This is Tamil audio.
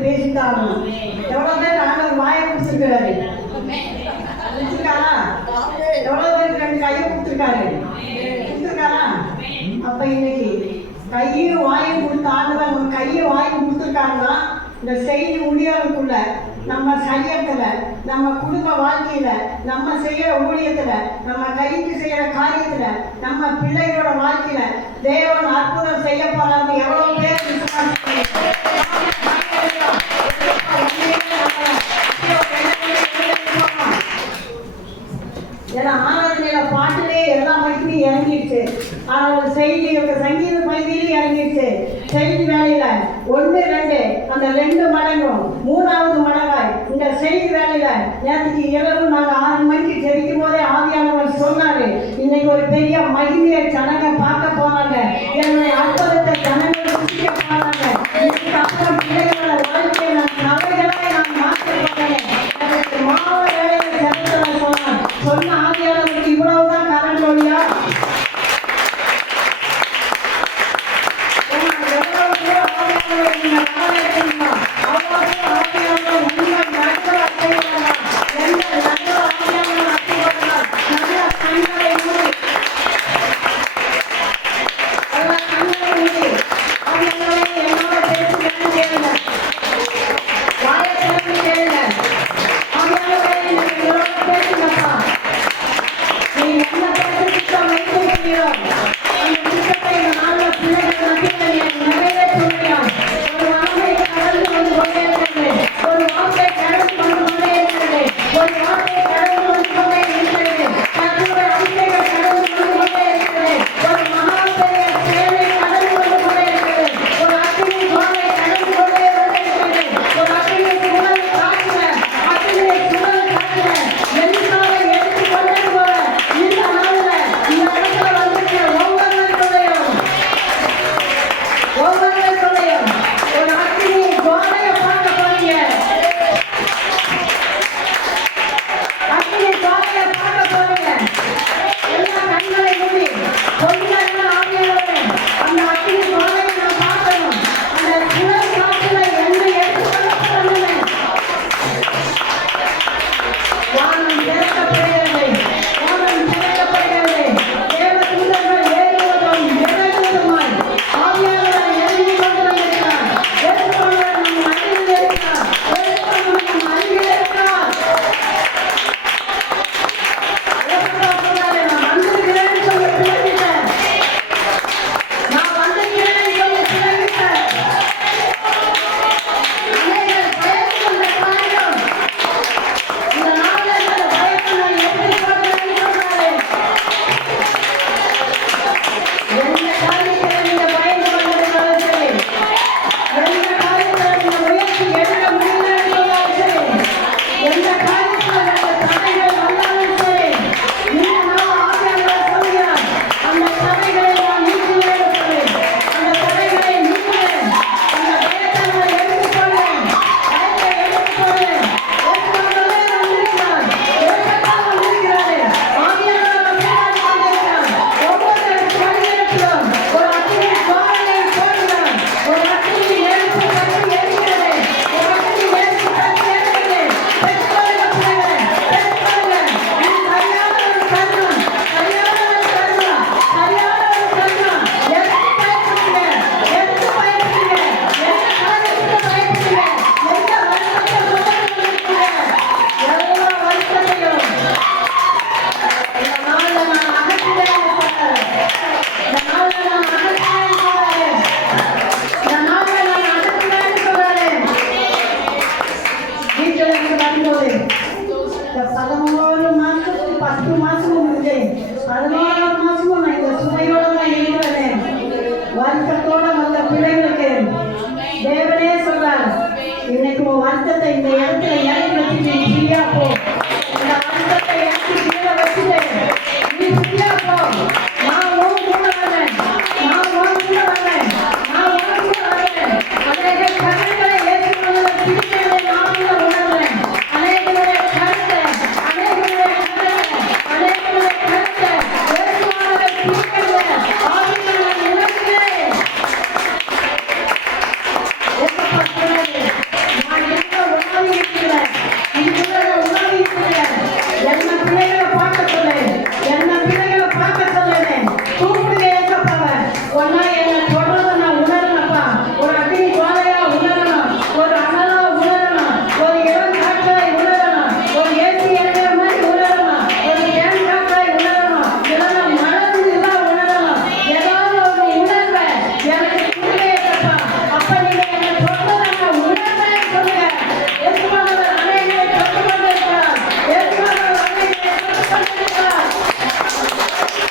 பேசித்தாகணும் எவ்வளவு பேர் ஆண்டவர் வாயை குடிச்சிருக்கிறாரு எவ்வளவு பேர் ரெண்டு கையை கொடுத்துருக்காரு? கொடுத்துருக்காரா? அப்ப இன்னைக்கு கையும் வாயும் கொடுத்த நம்ம கையும் வாயும் கொடுத்துருக்காருன்னா இந்த செய்தி முடியறதுக்குள்ள நம்ம சையத்துல நம்ம குடும்ப வாழ்க்கையில நம்ம செய்யற ஊழியத்துல நம்ம கைக்கு செய்யற காரியத்துல நம்ம பிள்ளைகளோட வாழ்க்கையில தேவன் அற்புதம் செய்ய போறாங்க எவ்வளவு பேர் ஏன்னா ஆராதனையில பாட்டிலே எல்லா மணிக்கும் இறங்கிடுச்சு. சங்கீத பகுதியிலும் இறங்கிடுச்சு. செய்தி வேலையில ஒன்று ரெண்டு அந்த ரெண்டு மடங்கும் மூணாவது மடங்காய். இந்த செய்தி வேலையில நேற்றுக்கு இரவு நாங்கள் ஆறு மணிக்கு ஜெபிக்கும் போதே ஆவியானவர் சொன்னாரு இன்னைக்கு ஒரு பெரிய மகிமையை ஜனங்க பார்க்க போனாங்க என்னுடைய அற்புதத்தை ஜனங்க Thank you.